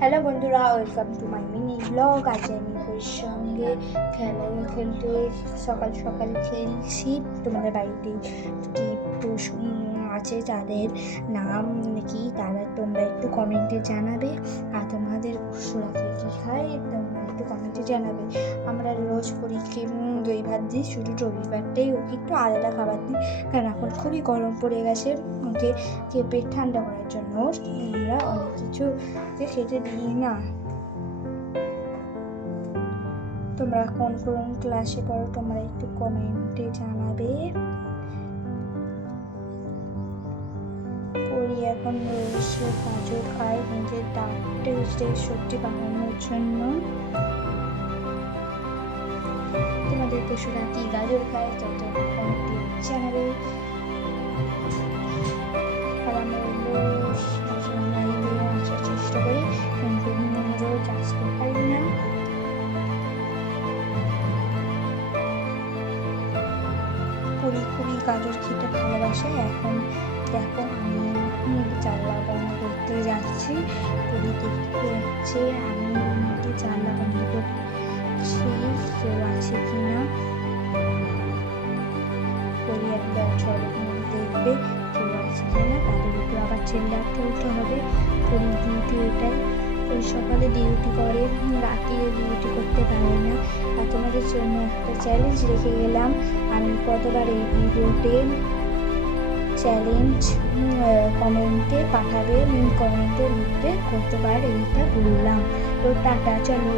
Hello বন্ধুরা, welcome to my mini blog. আজ আমি ওর সঙ্গে খেলতে সকাল সকাল খেলছি। তোমাদের বাড়িতে কি পশু আছে যাদের নাম কি তারা তোমরা একটু কমেন্টে জানাবে। আর তোমাদের পশুরা কী খায় তোমরা একটু কমেন্টে জানাবে। আমরা রোজ পরীক্ষে দই ভাত দিই, শুধু রবিবারটাই ওকে একটু আলাদা খাবার দিই, কারণ এখন খুবই গরম পড়ে গেছে। ওকে পেট ঠান্ডা করার জন্য আমরা অনেক কিছু খেতে দিই না। তোমরা কোন কোন ক্লাসে পড়ো তোমরা একটু কমেন্টে জানাবে। পড়ি এখন রয়েছে গাজর খায় নিজের দাঁতটা শক্তি বাড়ানোর জন্য। তোমাদের পশুরা কি গাজর খায় তত কমেন্টে জানাবে। আর আমরা আসার চেষ্টা করি, কিন্তু রোজ আসতে পারি না। খুবই গাজর খেতে ভালোবাসে। এখন দেখো আমি জানলা বন্ধ করতে যাচ্ছি, পুরী দেখতে যাচ্ছে আমি জানলা বন্ধ করছি কেউ আছে কিনা। পুরী একবার দেখবে কেউ আছে কিনা, তাদের উপর আবার চিল্লাতে উঠতে হবে। পুরী ডিউটি এটাই, ওই সকালে ডিউটি করে, রাতে ডিউটি করতে পারে না। আর তোমাদের জন্য একটা চ্যালেঞ্জ রেখে গেলাম, আমি কতবার এই ভিডিওতে চ্যালেঞ্জ কমেন্টে পাঠাবে, কমেন্টে লিখবে কতবার এইটা বললাম। তো টাটা, চলো।